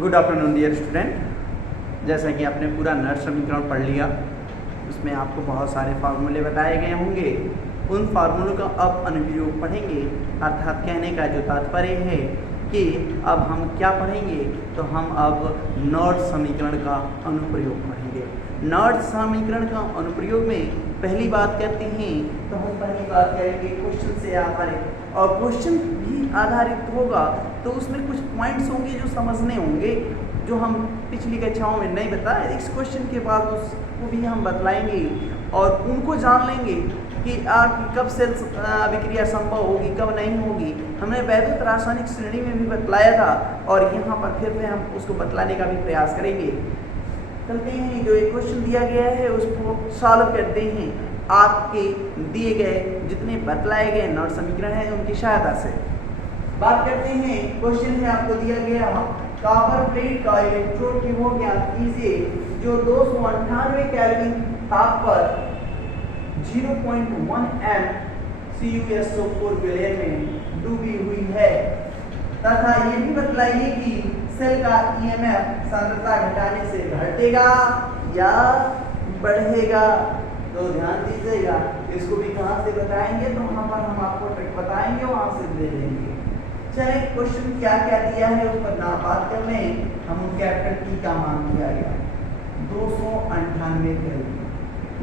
Good afternoon dear student. जैसा कि आपने पूरा नर्स समीकरण पढ़ लिया, उसमें आपको बहुत सारे फार्मूले बताए गए होंगे। उन फार्मूलों का अब अनुप्रयोग पढ़ेंगे, अर्थात कहने का जो तात्पर्य है कि अब हम क्या पढ़ेंगे, तो हम अब नॉर्थ समीकरण का अनुप्रयोग पढ़ेंगे। नॉर्थ समीकरण का अनुप्रयोग में पहली बात करते हैं तो हम पहली बात करेंगे क्वेश्चन से आधारित, और क्वेश्चन भी आधारित होगा तो उसमें कुछ पॉइंट्स होंगे जो समझने होंगे, जो हम पिछली कक्षाओं में नहीं बताए। इस क्वेश्चन के बाद उसको भी हम बतलाएंगे और उनको जान लेंगे कि कब सेल अभिक्रिया संभव होगी, कब नहीं होगी। हमने वैद्युत रासायनिक श्रेणी में भी बतलाया था और यहाँ पर फिर से हम उसको बतलाने का भी प्रयास करेंगे। चलते हैं, जो एक क्वेश्चन दिया गया है उसको सॉल्व करते हैं। आपके दिए गए जितने बतलाए गए नॉर्थ समीकरण हैं उनकी सहायता से बात करते हैं। क्वेश्चन है आपको दिया गया, कॉपर प्लेट का इलेक्ट्रोड विभव ज्ञात कीजिए जो 298 केल्विन ताप पर 0.1 m CuSO4 विलयन में डूबी हुई है, तथा ये भी बतलाइए कि सेल का EMF सांद्रता घटाने से घटेगा या बढ़ेगा। तो ध्यान दीजिएगा, इसको भी कहाँ से बताएंगे, तो वहाँ पर हम आपको ट्रिक बताएंगे, वहाँ से ले लेंगे। चलिए क्वेश्चन क्या क्या दिया है उस पर ना बात कर लें। हम कैपिटल T का मान दिया गया 298 केल्विन।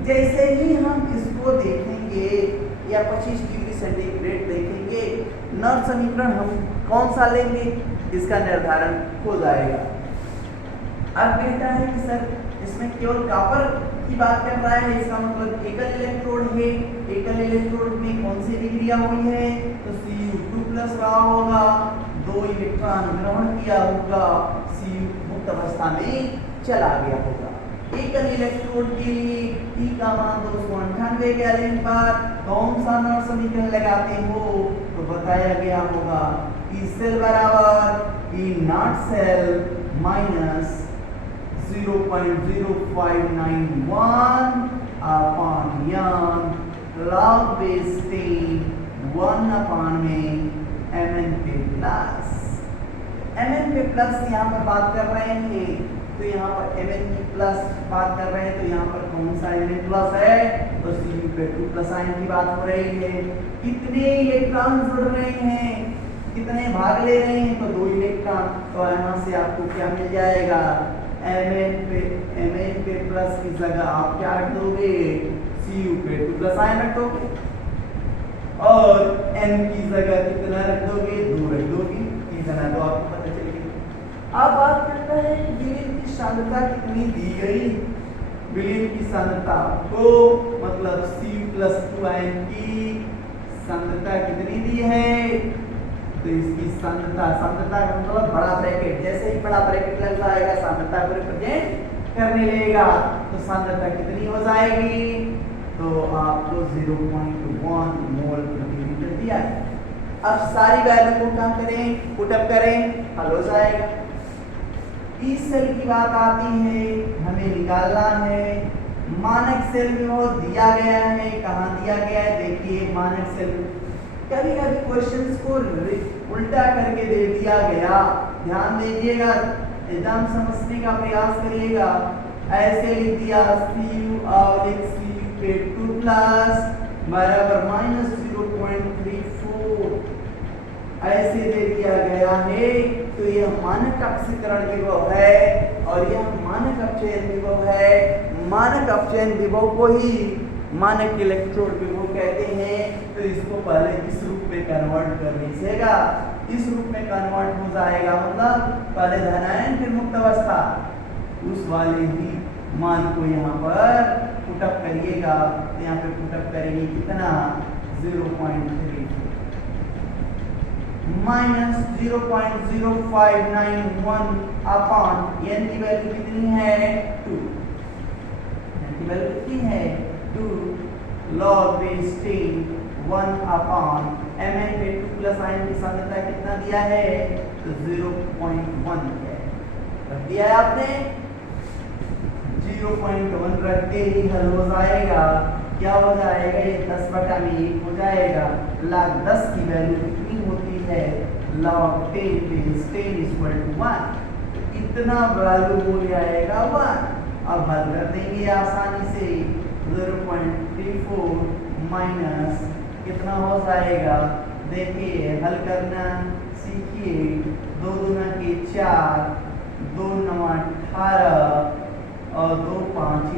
जैसे ही हम इसको देखेंगे या 25 डिग्री सेंटीग्रेड देखेंगे, नॉर्थ समीकरण हम कौन सा लेंगे इसका निर्धारण हो जाएगा। अब कहता है कि सर इसमें केवल कॉपर की बात कर रहा है, इसका मतलब एकल इलेक्ट्रोड है। एकल इलेक्ट्रोड में कौन सी विक्रिया हुई है, तो Cu2+ रहा होगा, 2 इलेक्ट्रॉन ग्रहण किया होगा, Cu मुक्त अवस्था में चला गया होगा। एकल इलेक्ट्रोड के लिए T का मान 298 केल्विन पर कौन सा नॉर्थ समीकरण लगाते हो, तो बताया गया होगा E सेल बराबर E not cell minus 0.0591 upon young log base 1 upon में Mn पे प्लस। Mn पे प्लस यहाँ पर बात कर रहे हैं, तो यहाँ पर Mn की प्लस बात कर रहे हैं, तो यहाँ पर कौन सा Mn प्लस है, तो Cu पे 2+ आयन की बात हो रही है। कितने इलेक्ट्रॉन जुड़ रहे हैं, कितने भाग ले रहे हैं, तो 2 इलेक्ट्रॉन। तो यहाँ से आपको क्या मिल जाएगा, Mn पे प्लस की जगह आप क्या रख दोगे, Cu पे 2+ आयन रख दोगे, और N की जगह कितना रख दोगे, 2 रख दोगे। इतना तो आपको पता चलेगा। अब बात करता है कि विलयन की सांद्रता कितनी दी गई। विलयन की सांद्रता को मतलब Cu+2 आयन की सांद्रता कितनी दी है, तो इसकी सांद्रता का मतलब बड़ा ब्रैकेट, जैसे ही बड़ा ब्रैकेट लग जाएगा सांद्रता को रिप्रेजेंट करने लगेगा, तो सांद्रता कितनी हो जाएगी, तो आपको 0.1 मोल प्रति लीटर दिया है। अब सारी वैल्यू को क्या करें, पुटअप करें, हल हो जाएगा। इस सेल की बात आती है, हमें निकालना है मानक सेल विभव दिया गया है। कहाँ दिया गया है, देखिए मानक सेल। कभी कभी क्वेश्चंस को उल्टा करके दे दिया गया, ध्यान दीजिएगा, एग्जाम समझने का प्रयास करिएगा। ऐसे लिख दिया Cu और Cu पे 2+ बराबर -0.34 ऐसे दे दिया गया है। तो यह मानक ऑक्सीकरण विभव है और यह मानक अपचयन विभव है। मानक अपचयन विभव को ही मानक इलेक्ट्रोड विभव कहते हैं। तो इसको पहले इस रूप में कन्वर्ट कर लीजिएगा, इस रूप में कन्वर्ट हो जाएगा, मतलब पहले धनायन फिर मुक्त अवस्था, उस वाले ही मान को यहाँ पर पुटअप करिएगा। तो यहाँ पे पुटअप करेंगे कितना, 0.34 माइनस 0.0591 अपॉन n की वैल्यू कितनी है, 2। n की वैल्यू कितनी है, 2 log base 1 अपॉन Mn पे 2+ आयन की सांद्रता कितना दिया है, तो 0.1 है, रख दिया है आपने। 0.1 रखते ही हल हो जाएगा। क्या हो जाएगा, ये 10/1 हो जाएगा। log 10 की वैल्यू कितनी होती है, log 10 base 10 = 1। इतना वैल्यू हो जाएगा 1। अब हल कर देंगे आसानी से 0.34 माइनस कितना हो जाएगा, देखिए हल करना सीखिए। 2 दूना के 4, 2 9 18 और 2 5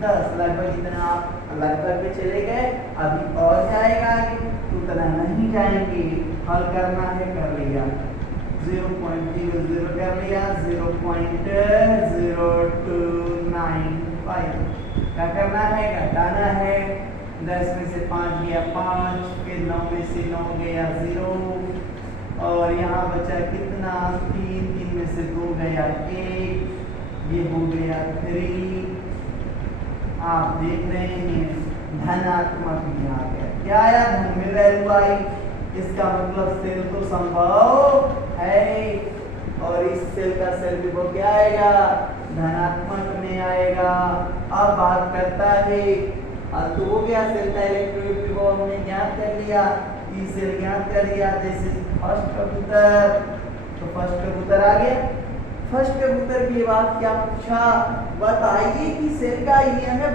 10, लगभग इतना आप लगभग पे चले गए। अभी और जाएगा आगे तो उतना नहीं जाएंगे, हल करना है, कर लिया 0.00 कर लिया, 0.0295 क्या करना है, घटाना है। 10 में से 5 गया 5, फिर 9 में से 9 गया 0 और यहाँ बचा कितना 3, 3 में से 2 गया 1, ये हो गया 3। आप देख रहे हैं धनात्मक में आ गया, क्या आया, धन में वैल्यू आई। इसका मतलब सेल तो संभव है और इस सेल का सेल विभव क्या आएगा, धनात्मक में आएगा। अब बात करता है, तो हो गया सेल का इलेक्ट्रोड विभव हमने ज्ञात कर लिया, ई सेल ज्ञात कर लिया। दिस इज फर्स्ट कबूतर, तो फर्स्ट कबूतर आ गया। फर्स्ट कबूतर की बात क्या पूछा, बताइए कि सेल का ईएमएफ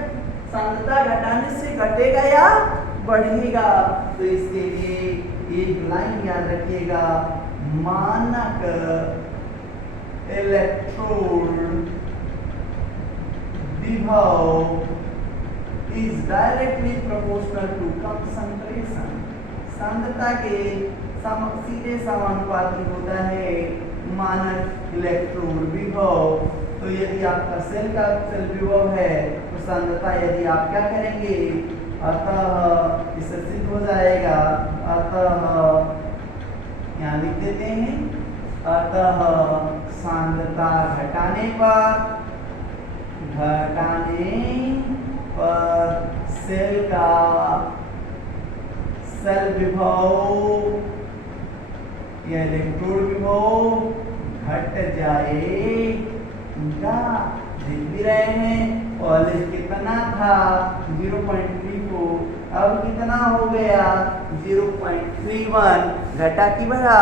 सांद्रता घटाने से घटेगा या बढ़ेगा। तो इसके लिए एक लाइन याद रखिएगा, मानक इलेक्ट्रोड विभव is directly proportional to concentration। सांद्रता के सीधे समानुपाती होता है मानक इलेक्ट्रोड विभव। तो यदि आपका सेल का सेल विभव है तो सांद्रता यदि आप क्या करेंगे, अतः इससे सिद्ध हो जाएगा, अतः यहाँ लिख देते हैं, अतः सांद्रता घटाने पर सेल का सेल विभव या इलेक्ट्रोड विभव घट जाएगा। देख भी रहे हैं, पहले कितना था 0.34, अब कितना हो गया 0.31, घटा कि बढ़ा,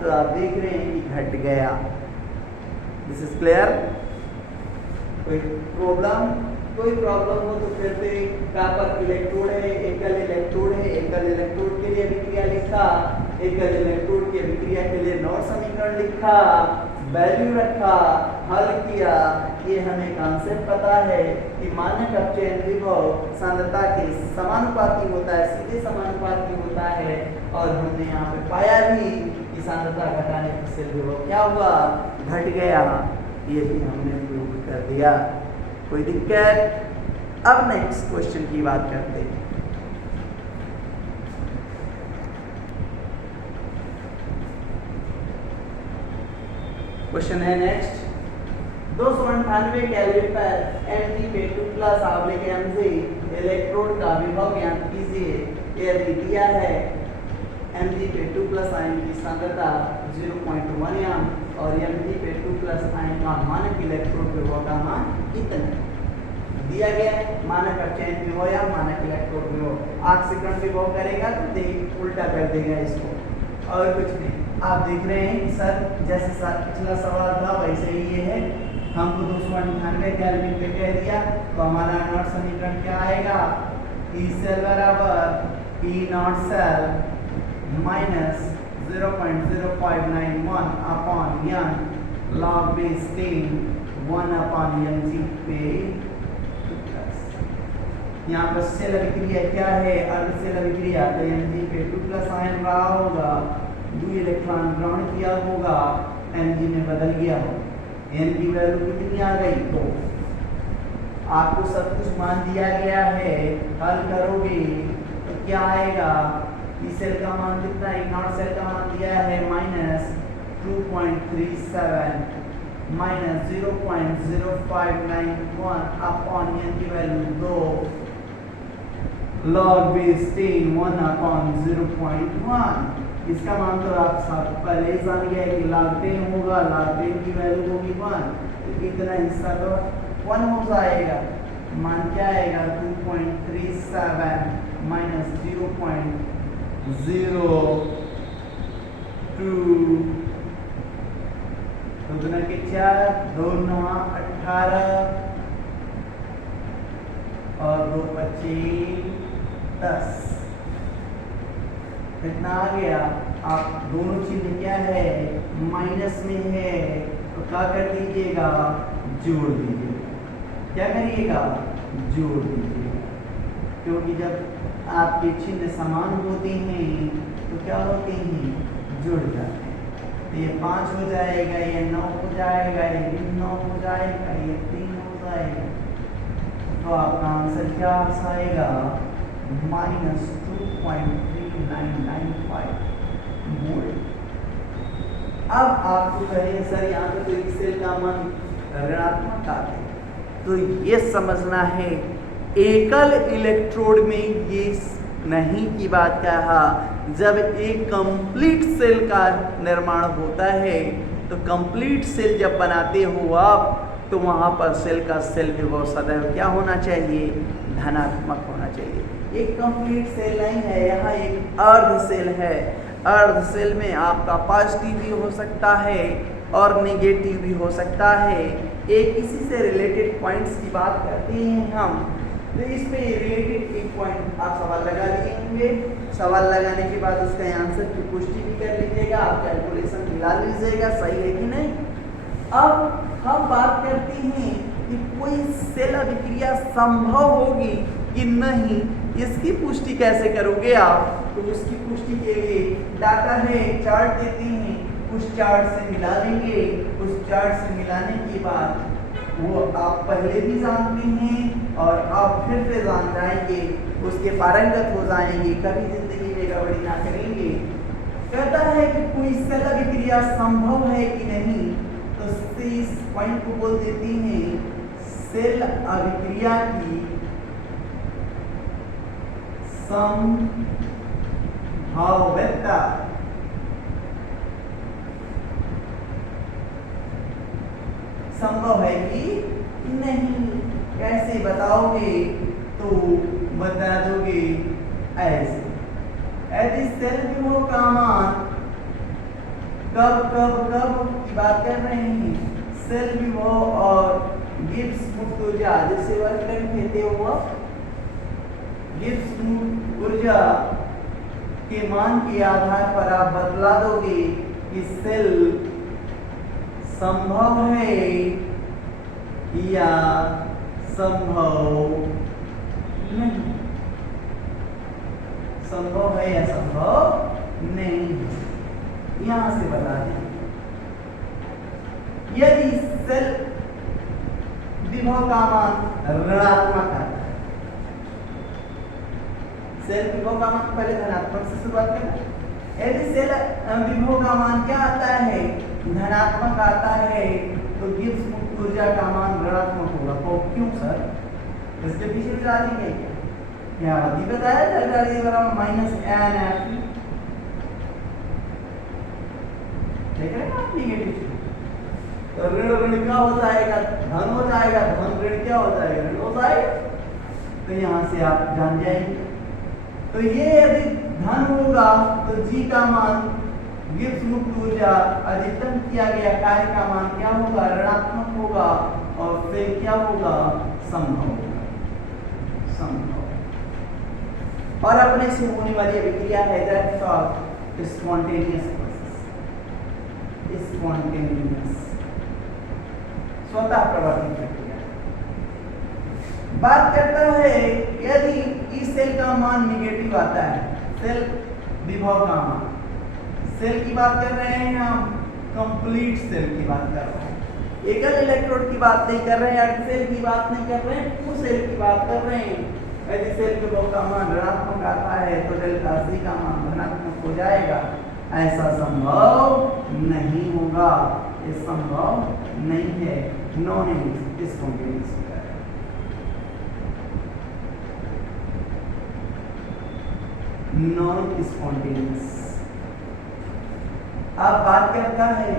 तो आप देख रहे हैं कि घट गया। This is clear. कोई प्रॉब्लम हो तो फिर से कॉपर इलेक्ट्रोड है, एकल इलेक्ट्रोड है, एकल इलेक्ट्रोड के लिए अभिक्रिया लिखा, एकल इलेक्ट्रोड की अभिक्रिया के लिए नॉट समीकरण लिखा, वैल्यू रखा, हल किया। ये हमें कॉन्सेप्ट पता है कि मानक अपचयन विभव सांद्रता के समानुपाती होता है, सीधे समानुपाती होता है। और हमने यहाँ पे पाया भी कि सांद्रता घटाने से विभव क्या हुआ, घट गया। ये भी हमने प्रूव कर दिया, कोई दिक्कत। अब नेक्स्ट क्वेश्चन की बात करते हैं। क्वेश्चन है नेक्स्ट, 298 केल्विन पर Mg/2+ आव्लिक Mg इलेक्ट्रोड का विभव ज्ञात कीजिए। यदि दिया है Mg/2+ आयन की सांद्रता 0.1 m और Mg/2+ आयन का मानक इलेक्ट्रोड विभव का मान कितना दिया गया है। मानक अपचयन विभव या मानक इलेक्ट्रोड विभव, आक्सीकरण विभव करेगा तो उल्टा कर देगा इसको, और कुछ नहीं। आप देख रहे हैं कि सर जैसे पिछला सवाल था वैसे ही ये है, हमको 298 केल्विन पे कह दिया, तो हमारा नॉट समीकरण क्या आएगा, ई सेल बराबर E naught cell minus 0.0591 upon n log base 10 1 upon mg पे प्लस। यहाँ पर सेल अभिक्रिया क्या है, अर्ध सेल अभिक्रिया, तो Mg/2+ आयन रहा होगा, 2 इलेक्ट्रॉन ग्रहण किया होगा, Mg में बदल गया होगा, n की वैल्यू कितनी आ गई, तो आपको सब कुछ मान दिया गया है, हल करोगे तो क्या आएगा, इस सेल का मान कितना है, नॉट सेल का मान दिया है -2.37 माइनस 0.0591 अपॉन n की वैल्यू 2 log base 10 1 अपॉन 0.1। इसका मान तो आप सब पहले ही जान गए कि log 10 होगा, log 10 की वैल्यू होगी 1, तो इतना हिस्सा तो 1 हो जाएगा। मान क्या आएगा 2.37 माइनस 0.02 2 के 4 18 और 2 25 10 कितना आ गया। आप दोनों चिन्ह क्या है, माइनस में है, तो क्या कर दीजिएगा, जोड़ दीजिएगा। क्या करिएगा, जोड़ दीजिएगा, क्योंकि जब आपके चिन्ह समान होते हैं तो क्या होते हैं, जुड़ जाते हैं। तो ये 5 हो जाएगा, ये 9 हो जाएगा, ये 9 हो जाएगा, ये 3 हो जाएगा। तो आपका आंसर क्या आएगा, -2.3995 मोल। अब आपको कहें सर यहाँ पे तो एक सेल का मान ऋणात्मक आता है, तो ये समझना है एकल इलेक्ट्रोड में ये नहीं की बात कहा। जब एक कंप्लीट सेल का निर्माण होता है तो कंप्लीट सेल जब बनाते हो आप, तो वहाँ पर सेल का सेल विभव सदैव क्या होना चाहिए, धनात्मक होना चाहिए। एक कंप्लीट सेल नहीं है, यहाँ एक अर्ध सेल है। अर्ध सेल में आपका पॉजिटिव भी हो सकता है और नेगेटिव भी हो सकता है। एक इसी से रिलेटेड पॉइंट्स की बात करते हैं हम, तो इस पे रिलेटेड एक पॉइंट आप सवाल लगा लिए होंगे। सवाल लगाने के बाद उसका आंसर की पुष्टि भी कर लीजिएगा, आप कैलकुलेशन मिला लीजिएगा सही है कि नहीं। अब हम बात करते हैं कि कोई सेल अभिक्रिया संभव होगी कि नहीं, इसकी पुष्टि कैसे करोगे आप। तो उसकी पुष्टि के लिए डाटा है, चार्ट देते हैं, उस चार्ट से मिला लेंगे। उस चार्ट से मिलाने के बाद वो आप पहले भी जानते हैं और आप फिर से जान जाएंगे, उसके पारंगत हो जाएंगे, कभी जिंदगी में गड़बड़ी ना करेंगे। कहता है कि कोई सेल अभिक्रिया संभव है कि नहीं, तो इस पॉइंट को बोल देते हैं सेल अभिक्रिया की संभाव्यता। संभव है कि नहीं, कैसे बताओगे, तो बता दोगे ऐसे। यदि सेल विभव का मान कब कब कब की बात कर रहे हैं, सेल विभव और गिब्स मुक्त ऊर्जा, जैसे वर्क डन कहते हो, गिब्स मुक्त ऊर्जा के मान के आधार पर आप बतला दोगे कि सेल संभव है या संभव नहीं, संभव है या संभव नहीं, यहां से बता दें। यदि सेल विभव का मान ऋणात्मक आता है, सेल विभव का मान पहले धनात्मक से शुरुआत करना। यदि सेल विभव का मान क्या आता है, धनात्मक आता है, तो गिब्स मुक्त ऊर्जा का मान ऋणात्मक होगा। तो क्यों सर, इसके पीछे बता देंगे क्या अभी बताया जल्दी बराबर -NF। देख रहे हैं आप नेगेटिव, तो ऋण ऋण क्या हो जाएगा, धन हो जाएगा, धन ऋण क्या हो जाएगा, ऋण हो जाएगा। तो यहाँ से आप जान जाएंगे। तो ये यदि धन होगा तो जी का मान गिब्स मुक्त ऊर्जा अधिकतम किया गया कार्य का मान क्या होगा, ऋणात्मक होगा, और फिर क्या होगा, संभव होगा, संभव। और अपने से होने वाली अभिक्रिया है that of spontaneous process, spontaneous स्वतः प्रवर्तित प्रक्रिया। बात करता है यदि इस सेल का मान निगेटिव आता है, सेल विभव का मान, सेल की बात कर रहे हैं हम, कंप्लीट सेल की बात कर रहे हैं, एकल इलेक्ट्रोड की बात नहीं कर रहे हैं, अर्ध सेल की बात नहीं कर रहे हैं, पूर्ण सेल की बात कर रहे हैं। यदि सेल विभव का मान ऋणात्मक आता है तो डेल्टा सी का मान धनात्मक हो जाएगा। ऐसा संभव नहीं होगा, ये संभव नहीं है, नॉन स्पॉन्टेनियस होगा। Non spontaneous. अब बात करता है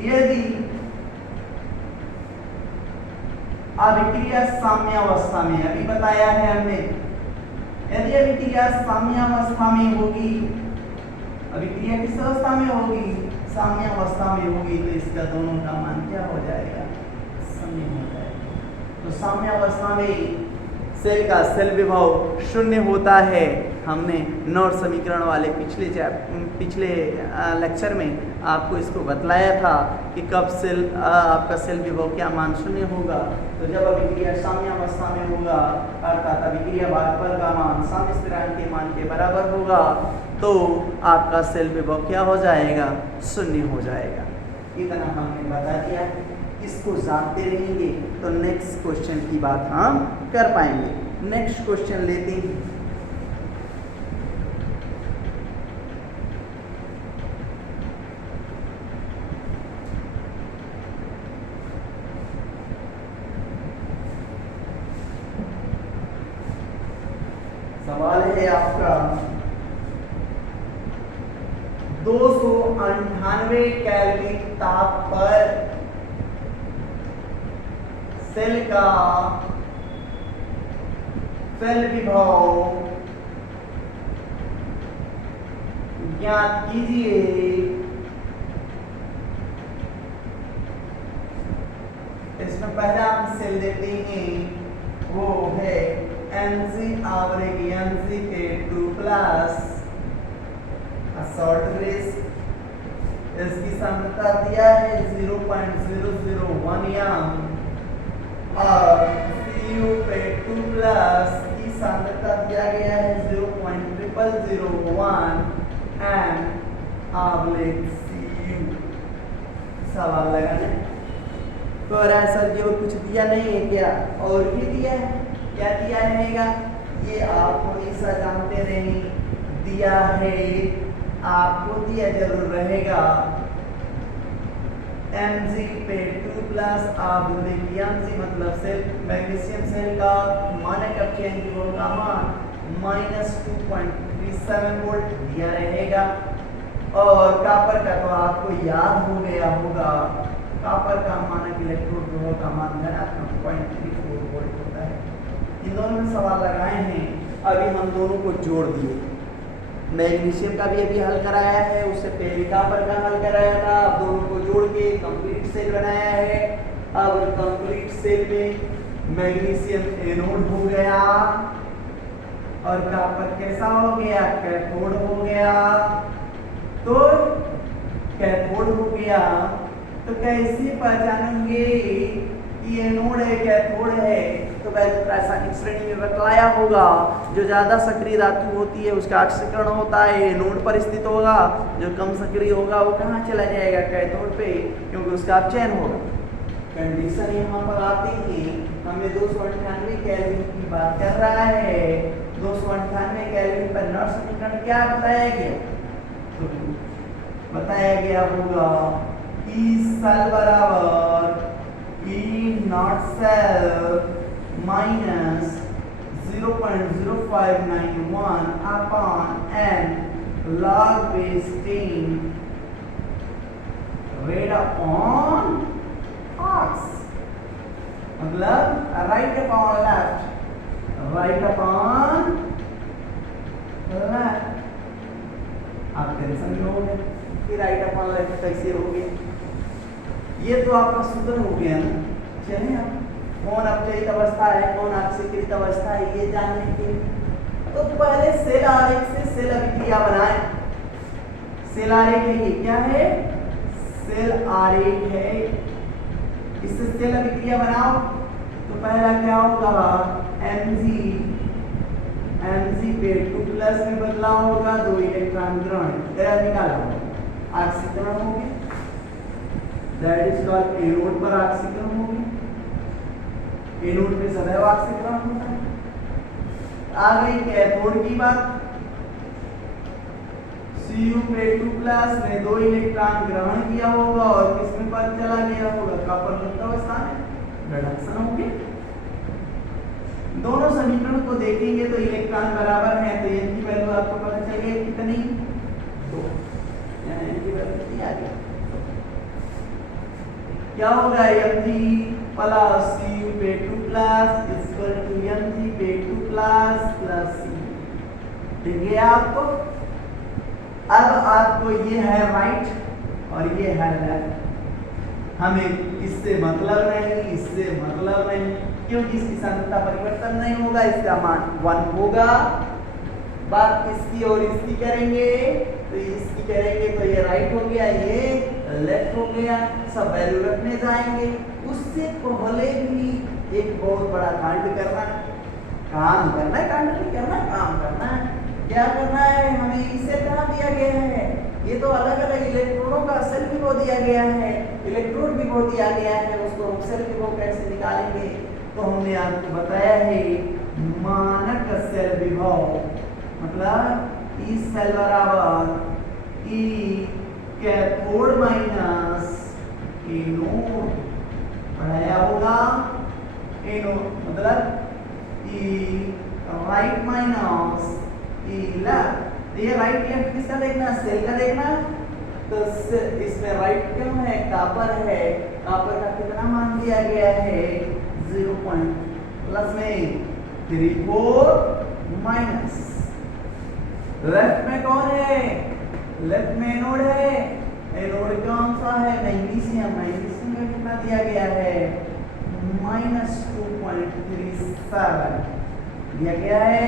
यदि अभिक्रिया साम्यावस्था में, अभी बताया है हमने, यदि अभिक्रिया साम्यावस्था में होगी, अभिक्रिया किस अवस्था में होगी, साम्यावस्था में होगी, तो इसका दोनों का मान क्या हो जाएगा, शून्य हो जाएगा। तो साम्यावस्था में सेल का सेल विभव शून्य होता है। हमने नॉट समीकरण वाले पिछले लेक्चर में आपको इसको बतलाया था कि कब आपका सेल विभव क्या मान शून्य होगा। तो जब अभिक्रिया साम्यावस्था में होगा अर्थात अभिक्रिया भागफल का मान साम्य स्थिरांक के मान के बराबर होगा तो आपका सेल विभव क्या हो जाएगा, शून्य हो जाएगा। इतना हमने बता दिया। इसको जानते रहेंगे तो नेक्स्ट क्वेश्चन की बात हम कर पाएंगे। नेक्स्ट क्वेश्चन लेते हैं। सवाल है आपका 298 केल्विन ताप पर सेल का सेल विभव ज्ञात कीजिए। इसमें पहला हम सेल देते हैं, वो है Mg average Mg 2 plus short brace. इसकी सांद्रता दिया है 0.001 यम और Cu2 प्लस की सांद्रता दिया गया है 0.0001 एम आवलेट Cu। सवाल लगाने तो सर जी और कुछ दिया नहीं है क्या, और भी दिया है, क्या दिया रहेगा ये आप हमेशा जानते रहे। दिया है आपको दिया जरूर रहेगा Mg2 प्लस आवलेट Mg मतलब सेल मैग्नीशियम सेल का मानक अपचयन का मान -2.37 वोल्ट दिया रहेगा। और कॉपर का तो आपको याद हो गया होगा, कॉपर का मानक इलेक्ट्रोड विभव का मान धनात्मक 0.34 वोल्ट होता है। इन दोनों में सवाल लगाए हैं, अभी हम दोनों को जोड़ दिए। मैग्नीशियम का भी अभी हल कराया है, उससे पहले कॉपर का हल कराया था। अब दोनों को जोड़ के कंप्लीट सेल बनाया है। अब कंप्लीट सेल में मैग्नीशियम एनोड हो गया और कॉपर कैसा हो गया, कैथोड हो गया। तो कैथोड हो गया तो कैसे पहचानेंगे कि एनोड है कैथोड है, तो रासायनिक श्रेणी में बतलाया होगा। जो ज्यादा सक्रिय धातु होती है उसका ऑक्सीकरण होता है, एनोड पर स्थित होगा। जो कम सक्रिय होगा वो कहाँ चला जाएगा, कैथोड पे, क्योंकि उसका अपचयन होगा। कंडीशन यहाँ पर आती है, हमें 298 केल्विन की बात कर रहा है। 298 केल्विन पर नॉट समीकरण क्या बताया गया, तो बताया गया होगा E सेल बराबर E not cell minus 0.0591 upon n log base 10 red upon ox, मतलब right upon left, right upon left. आप टेंशन में हो गए कि राइट अपॉन लेफ्ट कैसे हो गया, ये तो आपका सूत्र हो गया ना। चलिए आप कौन अपचयित अवस्था है कौन ऑक्सीकृत अवस्था है ये जानने के तो पहले सेल आरेख से सेल अभिक्रिया बनाए। सेल आरेख है, ये क्या है, सेल आरेख है। इससे सेल अभिक्रिया बनाओ तो पहला क्या होगा, Mg पे 2 प्लस में बदलाव होगा, 2 इलेक्ट्रॉन ग्रहण निकाला होगा, ऑक्सीकरण हो गया, दैट इज कॉल्ड एनोड पर ऑक्सीकरण हो गया। एनोड पे सदैव ऑक्सीकरण होता है। आ गई कैथोड की बात, Cu पे 2 प्लस में 2 इलेक्ट्रॉन ग्रहण किया होगा और किसमें पद चला गया होगा, कॉपर मुक्त अवस्था में, रिडक्शन हो गया। दोनों समीकरण को देखेंगे तो इलेक्ट्रॉन बराबर है, तो n की वैल्यू आपको पता चल गई कितनी, 2, यानी n की वैल्यू कितनी आ गई, क्या होगा, Mg प्लस Cu पे 2 प्लस इक्वल टू Mg पे 2 प्लस प्लस C। ठीक है आपको। अब आपको ये है राइट और ये है लेफ्ट, हमें इससे मतलब नहीं, इससे मतलब नहीं, क्योंकि इसकी सांद्रता परिवर्तन नहीं होगा, इसका मान 1 होगा। बात इसकी और इसकी करेंगे तो इसकी करेंगे तो ये राइट हो गया, ये लेफ्ट हो गया, सब वैल्यू रखने जाएंगे। उससे पहले भी एक बहुत बड़ा कांड करना है, काम करना है, कांड नहीं करना, काम करना है। क्या करना है, हमें इसे कहाँ दिया गया है, ये तो अलग अलग इलेक्ट्रॉनों का सेल विभव दिया गया है, इलेक्ट्रोड विभव दिया गया है, उसको हम सेल विभव कैसे निकालेंगे। तो हमने आपको बताया है मानक सेल विभव मतलब ई सेल बराबर ई कैथोड माइनस एनोड पढ़ाया होगा। एनोड मतलब ई राइट माइनस ई लेफ्ट। ये राइट लेफ्ट किसका देखना, सेल का देखना। तो इसमें राइट क्यों है, कॉपर है, कॉपर का कितना मान दिया गया है 0. प्लस में 34 माइनस लेफ्ट में कौन है, लेफ्ट में एनोड है, एनोड कौन सा है मैग्नीशियम, मैग्नीशियम का कितना दिया गया है -2.37 दिया गया है।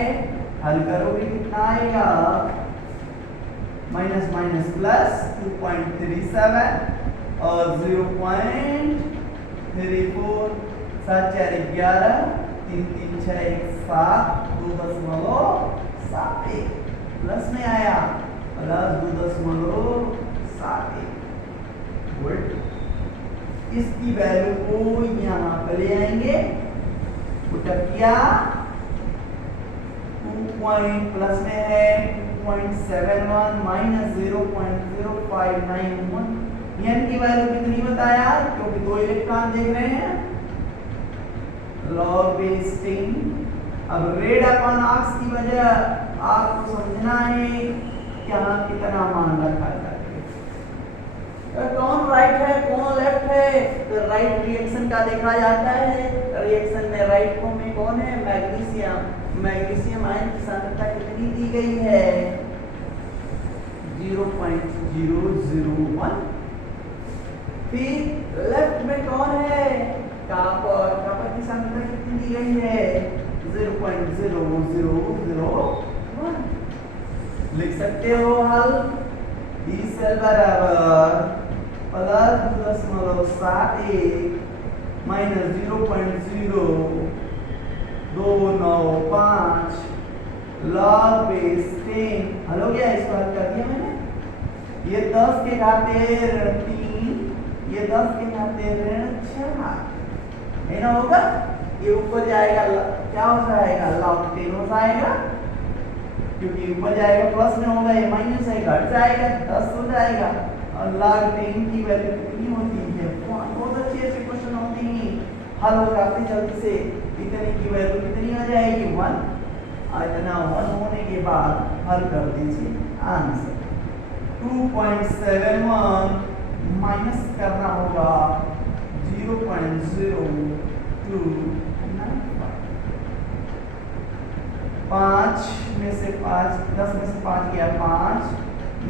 हल करोगे कितना आएगा, माइनस माइनस प्लस 2.37 और 0.34 7 4 11 3 3 6 1 7 2.71 प्लस में आया प्लस 2.71 वोल्ट। इसकी वैल्यू को यहाँ पे ले आएंगे, पुटअप किया 2 प्लस में है 2.71 माइनस 0.0591 एन की वैल्यू कितनी बताया, क्योंकि 2 इलेक्ट्रॉन देख रहे हैं, लॉग बेस 10। अब रेड अपॉन ऑक्स की वजह आपको समझना है कि यहाँ कितना मान रखा जाए, कौन राइट है कौन लेफ्ट है। तो राइट रिएक्शन का देखा जाता है, रिएक्शन में राइट को में कौन है मैग्नीशियम, मैग्नीशियम आयन की सांद्रता कितनी दी गई है 0.001। फिर लेफ्ट में कौन है कॉपर, कॉपर की सांद्रता कितनी दी गई है 0.0001। लिख सकते हो हल, ई सेल बराबर प्लस 2.71 माइनस 0.0295 लॉग बेस 10। हल हो गया, इसको हल कर दिया मैंने। ये 10 के घाते ऋण 3, ये 10 के घाते ऋण 4 है ना, होगा। ये ऊपर जाएगा क्या हो जाएगा लॉग 10 हो जाएगा, क्योंकि ऊपर जाएगा प्लस में होगा, ये माइनस है घट जाएगा 10 हो जाएगा। और log 10 की वैल्यू कितनी होती है, बहुत अच्छे से क्वेश्चन होते हैं, हल हो जाते जल्दी से। इतने की वैल्यू कितनी हो जाएगी 1, इतना 1 होने के बाद हल कर दीजिए आंसर 2.71 माइनस करना होगा 0.0295। 5 में से 5, 10 में से 5 गया 5,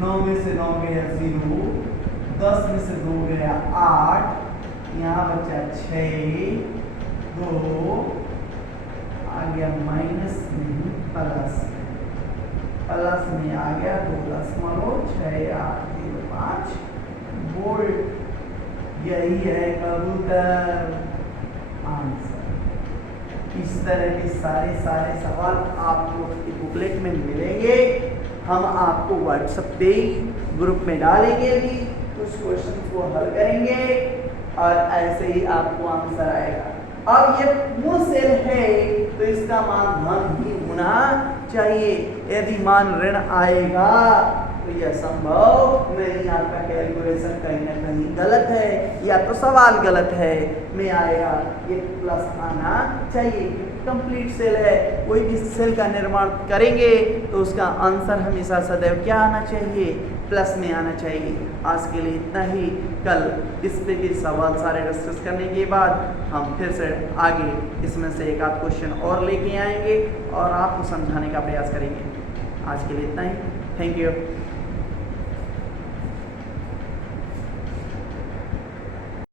9 में से 9 गया 0, 10 में से 2 गया 8, यहाँ बचा 6, 2 आ गया माइनस नहीं प्लस, प्लस में आ गया 2.6805 वोल्ट। यही है कबूतर आंसर। इस तरह के सारे सवाल आपको बुकलेट में मिलेंगे, हम आपको व्हाट्सएप पे ग्रुप में डालेंगे भी, कुछ क्वेश्चन को हल करेंगे और ऐसे ही आपको आंसर आएगा। अब ये पूर्ण सेल है तो इसका मान धन ही होना चाहिए, यदि मान ऋण आएगा तो यह संभव नहीं, आपका कैलकुलेशन कहीं ना कहीं गलत है या तो सवाल गलत है में आएगा, ये प्लस आना चाहिए। कंप्लीट सेल है, कोई भी सेल का निर्माण करेंगे तो उसका आंसर हमेशा सदैव क्या आना चाहिए, प्लस में आना चाहिए। आज के लिए इतना ही, कल इस पे भी सवाल सारे डिस्कस करने के बाद हम फिर से आगे इसमें से एक आध क्वेश्चन और लेके आएंगे और आपको समझाने का प्रयास करेंगे। आज के लिए इतना ही, थैंक यू।